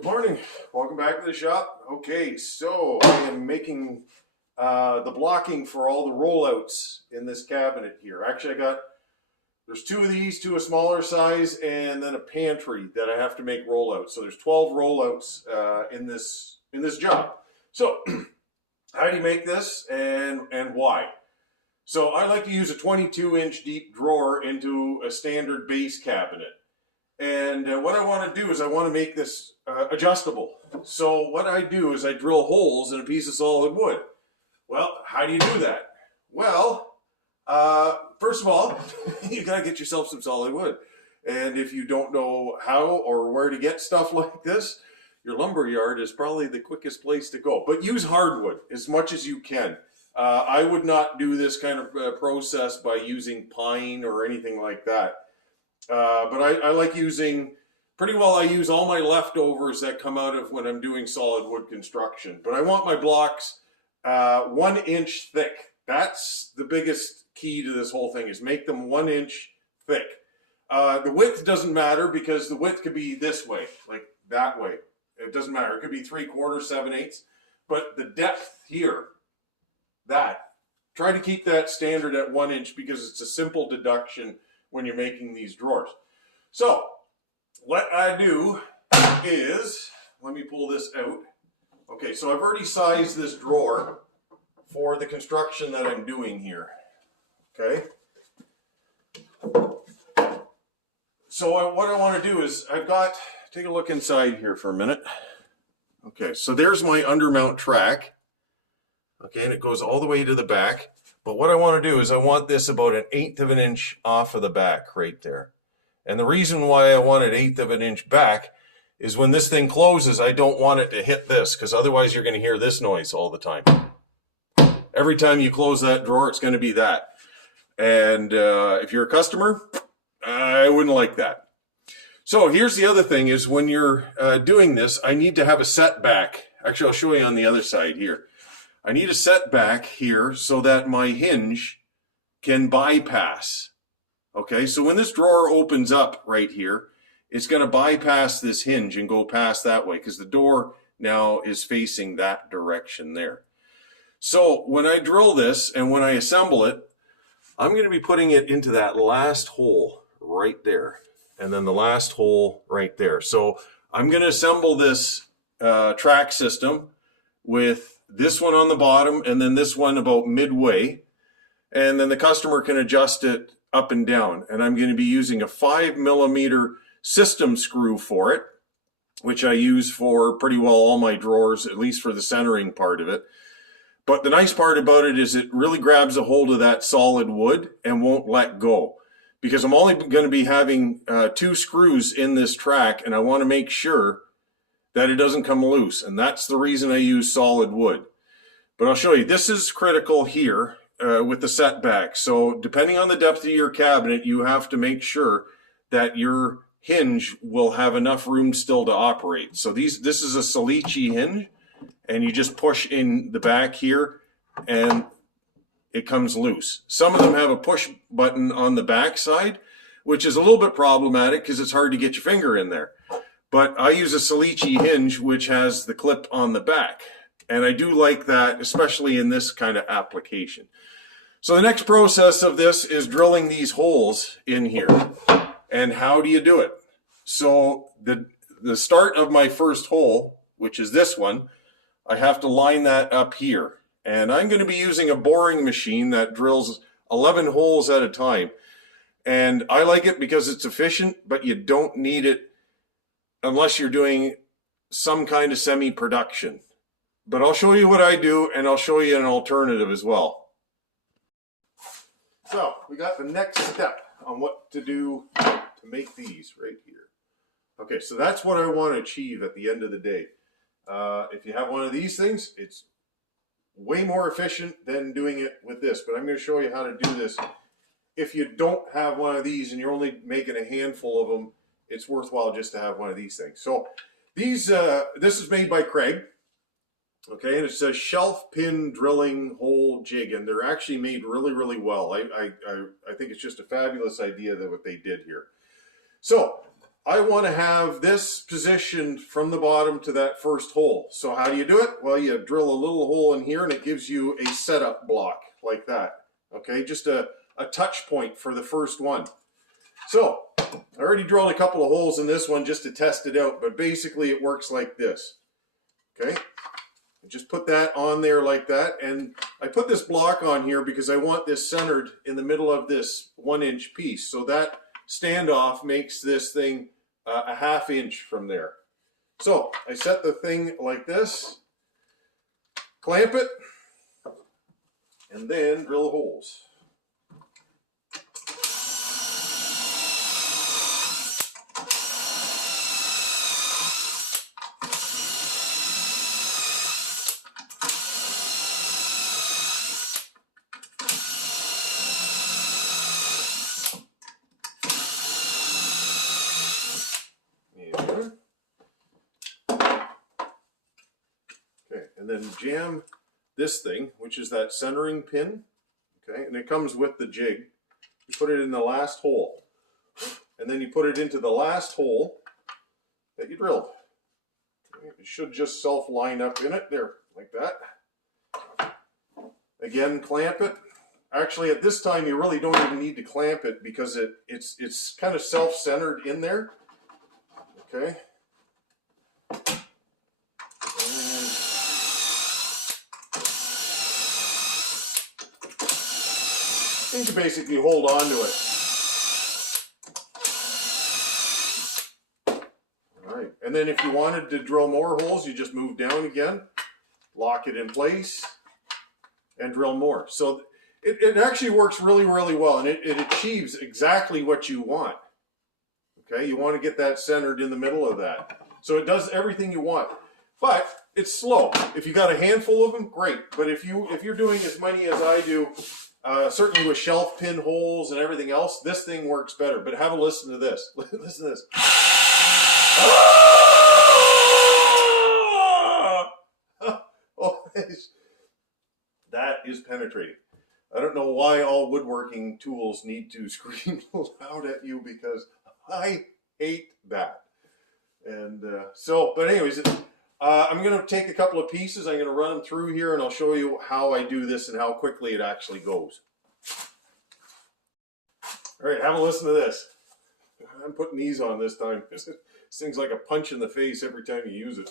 Good morning. Welcome back to the shop. Okay, so I am making the blocking for all the rollouts in this cabinet here. Actually, there's two of these, two a smaller size, and then a pantry that I have to make rollouts. So there's 12 rollouts in this job. So how do you make this and why? So I like to use a 22-inch deep drawer into a standard base cabinet. And what I want to do is I want to make this adjustable. So what I do is I drill holes in a piece of solid wood. Well, how do you do that? Well, first of all, you got to get yourself some solid wood. And if you don't know how or where to get stuff like this, your lumber yard is probably the quickest place to go. But use hardwood as much as you can. I would not do this kind of process by using pine or anything like that. But I like using, pretty well I use all my leftovers that come out of when I'm doing solid wood construction. But I want my blocks 1 inch thick. That's the biggest key to this whole thing, is make them 1 inch thick. The width doesn't matter, because the width could be this way, like that way. It doesn't matter. It could be 3/4, 7/8. But the depth here, try to keep that standard at 1 inch, because it's a simple deduction when you're making these drawers. So what I do is, let me pull this out. Okay, so I've already sized this drawer for the construction that I'm doing here. Okay. So what I want to do is take a look inside here for a minute. Okay, so there's my undermount track. Okay, and it goes all the way to the back. But what I want to do is I want this about 1/8 of an inch off of the back right there. And the reason why I want it 1/8 of an inch back is when this thing closes, I don't want it to hit this, because otherwise you're going to hear this noise all the time. Every time you close that drawer, it's going to be that. And if you're a customer, I wouldn't like that. So here's the other thing, is when you're doing this, I need to have a setback. Actually, I'll show you on the other side here. I need a setback here so that my hinge can bypass. Okay, so when this drawer opens up right here, it's going to bypass this hinge and go past that way, because the door now is facing that direction there. So when I drill this and when I assemble it, I'm going to be putting it into that last hole right there, and then the last hole right there. So I'm going to assemble this track system with this one on the bottom and then this one about midway, and then the customer can adjust it up and down. And I'm going to be using a 5mm system screw for it, which I use for pretty well all my drawers, at least for the centering part of it. But the nice part about it is it really grabs a hold of that solid wood and won't let go, because I'm only going to be having 2 screws in this track, and I want to make sure that it doesn't come loose. And that's the reason I use solid wood. But I'll show you, this is critical here with the setback. So depending on the depth of your cabinet, you have to make sure that your hinge will have enough room still to operate. So this is a Salici hinge, and you just push in the back here and it comes loose. Some of them have a push button on the back side, which is a little bit problematic because it's hard to get your finger in there. But I use a Salici hinge, which has the clip on the back. And I do like that, especially in this kind of application. So the next process of this is drilling these holes in here. And how do you do it? So the start of my first hole, which is this one, I have to line that up here. And I'm going to be using a boring machine that drills 11 holes at a time. And I like it because it's efficient, but you don't need it unless you're doing some kind of semi-production. But I'll show you what I do, and I'll show you an alternative as well. So we got the next step on what to do to make these right here. Okay, so that's what I want to achieve at the end of the day. If you have one of these things, it's way more efficient than doing it with this. But I'm going to show you how to do this. If you don't have one of these and you're only making a handful of them, it's worthwhile just to have one of these things. So this is made by Craig. Okay, and it says shelf pin drilling hole jig, and they're actually made really, really well. I think it's just a fabulous idea that what they did here. So I want to have this positioned from the bottom to that first hole. So how do you do it? Well, you drill a little hole in here and it gives you a setup block like that. Okay, just a touch point for the first one. So I already drilled a couple of holes in this one just to test it out, but basically it works like this. Okay, just put that on there like that, and I put this block on here because I want this centered in the middle of this 1-inch piece. So that standoff makes this thing a ½ inch from there. So I set the thing like this, clamp it, and then drill holes. Okay, and then jam this thing, which is that centering pin. Okay, and it comes with the jig. You put it in the last hole, and then you put it into the last hole that you drilled. Okay, it should just self-line up in it there, like that. Again, clamp it. Actually, at this time, you really don't even need to clamp it because it's kind of self-centered in there. Okay. And you basically hold on to it. All right. And then if you wanted to drill more holes, you just move down again, lock it in place, and drill more. So it actually works really, really well, and it achieves exactly what you want. Okay, you want to get that centered in the middle of that. So it does everything you want, but it's slow. If you got a handful of them, great. But if you're doing as many as I do, certainly with shelf pin holes and everything else, this thing works better. But have a listen to this. Listen to this. Oh, that is penetrating. I don't know why all woodworking tools need to scream loud at you, because I hate that. And but anyways, I'm going to take a couple of pieces. I'm going to run them through here, and I'll show you how I do this and how quickly it actually goes. All right, have a listen to this. I'm putting these on this time because this thing's like a punch in the face every time you use it.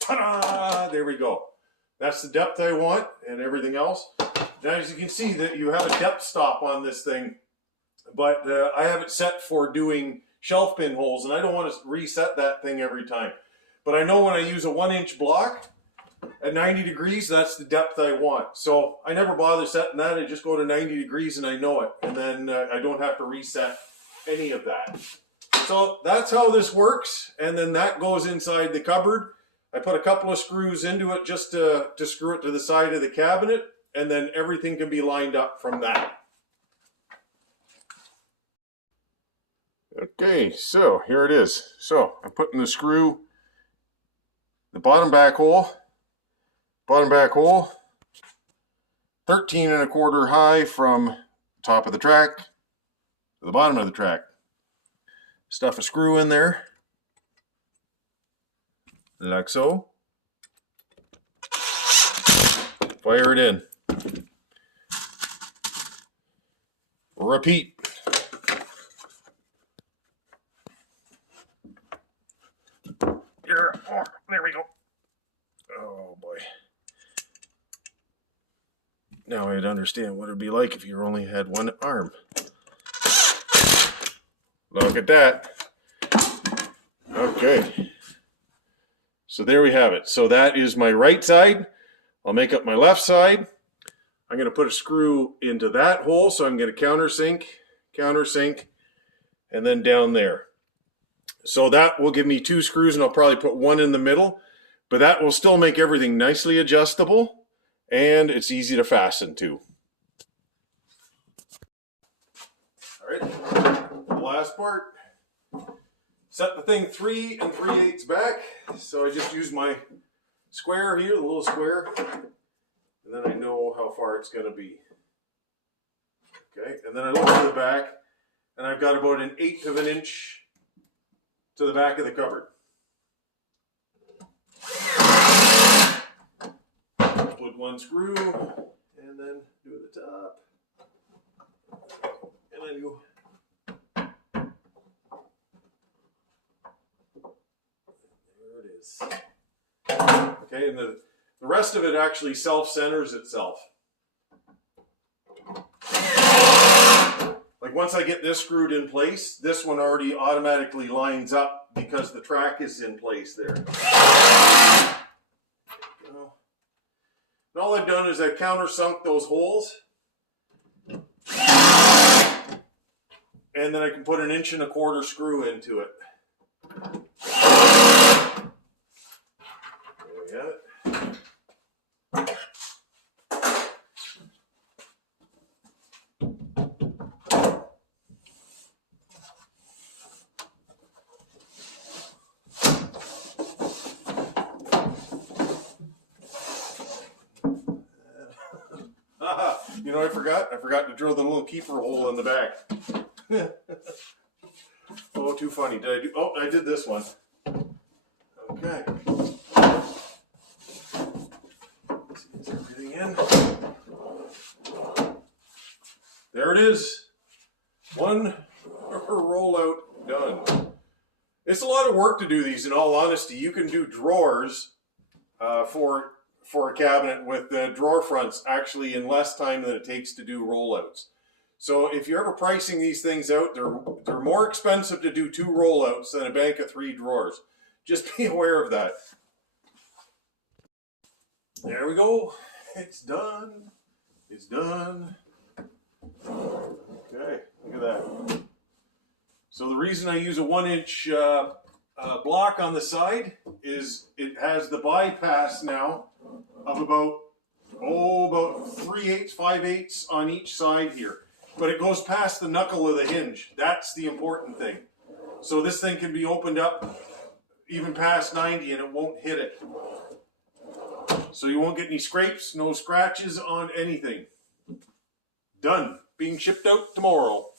Ta-da! There we go. That's the depth I want and everything else. Now, as you can see, that you have a depth stop on this thing, but I have it set for doing shelf pin holes, and I don't want to reset that thing every time. But I know when I use a 1-inch block at 90 degrees, that's the depth I want. So I never bother setting that. I just go to 90 degrees and I know it. And then I don't have to reset any of that. So that's how this works. And then that goes inside the cupboard. I put a couple of screws into it just to screw it to the side of the cabinet, and then everything can be lined up from that. Okay, so here it is. So I'm putting the screw, the bottom back hole, 13 1/4 high from top of the track to the bottom of the track. Stuff a screw in there, like so. Fire it in. Repeat. There we go. Oh boy. Now I'd understand what it'd be like if you only had one arm. Look at that. Okay. So there we have it. So that is my right side. I'll make up my left side. I'm going to put a screw into that hole, so I'm going to countersink, and then down there. So that will give me 2 screws, and I'll probably put one in the middle, but that will still make everything nicely adjustable. and it's easy to fasten too. All right, the last part. Set the thing 3 3/8 back. So I just use my square here, the little square, and then I know how far it's going to be. Okay, and then I look to the back, and I've got about 1/8 of an inch to the back of the cupboard. Put one screw, and then do the top, and I do. There it is. Okay, and the rest of it actually self-centers itself. Like once I get this screwed in place, this one already automatically lines up because the track is in place there. And all I've done is I've countersunk those holes. And then I can put 1 1/4 screw into it. There we have it. You know, I forgot to drill the little keeper hole in the back. Oh, too funny. Did I do? Oh, I did this one. Okay. Is everything in? There it is. One rollout done. It's a lot of work to do these, in all honesty. You can do drawers for a cabinet with the drawer fronts actually in less time than it takes to do rollouts. So if you're ever pricing these things out, they're more expensive to do 2 rollouts than a bank of 3 drawers. Just be aware of that. There we go. It's done. It's done. Okay, look at that. So the reason I use a 1-inch block on the side is it has the bypass now of about 3/8, 5/8 on each side here. But it goes past the knuckle of the hinge. That's the important thing. So this thing can be opened up even past 90 and it won't hit it. So you won't get any scrapes, no scratches on anything. Done. Being shipped out tomorrow.